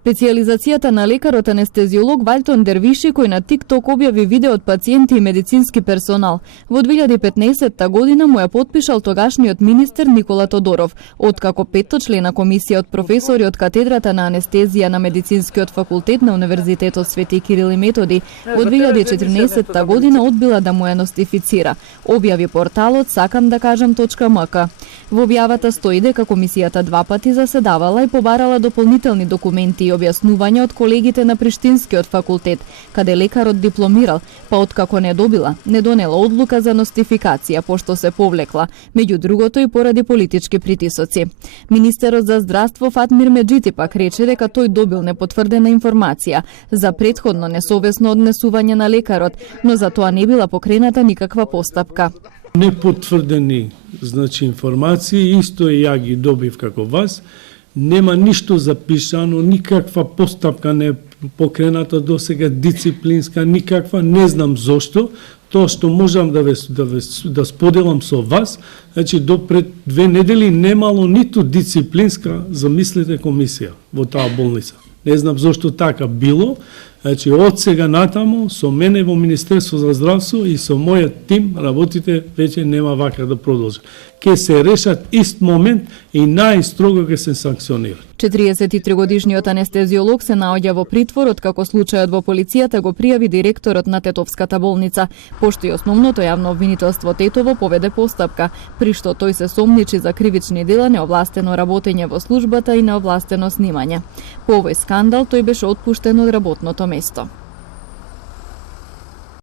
Специјализацијата на лекарот анестезиолог Валтон Дервиши, кој на TikTok објави видео од пациенти и медицински персонал. Во 2015 година му ја потпишал тогашниот министер Никола Тодоров, откако петточлена комисија од професори од катедрата на анестезија на медицинскиот факултет на Универзитетот Свети Кирил и Методи во 2014 година одбила да му ја ностифицира, објави порталот sakam-da-kažem.mk. Во објавата стои дека комисијата два пати заседавала и побарала дополнителни документи и објаснувања од колегите на Приштинскиот факултет, каде лекарот дипломирал, па откако не добила, не донела одлука за ностификација, пошто се повлекла, меѓу другото и поради политички притисоци. Министерот за здравство Фатмир Меджити пак рече дека тој добил непотврдена информација за претходно несовесно однесување на лекарот, но за тоа не била покрената никаква постапка. Непотврдени, информации, исто и ја ги добив како вас, нема ништо запишано, никаква постапка не е покрената до сега, дисциплинска, никаква, не знам зошто. Тоа што можам да споделам со вас, до пред 2 недели немало ниту дисциплинска, замислете, комисија во таа болница. Не знам зошто така било. Од сега натаму, со мене во Министерство за здравство и со мојот тим работите веќе нема вака да продолжи. Ке се решат ист момент и најстрого ке се санкционира. 43-годишниот анестезиолог се наоѓа во притвор откако случајот во полицијата го пријави директорот на Тетовската болница, пошто и основното јавно обвинителство Тетово поведе постапка, при што тој се сомничи за кривични дела, неовластено работење во службата и неовластено снимање. По овој скандал тој беше отпуштен од работното место.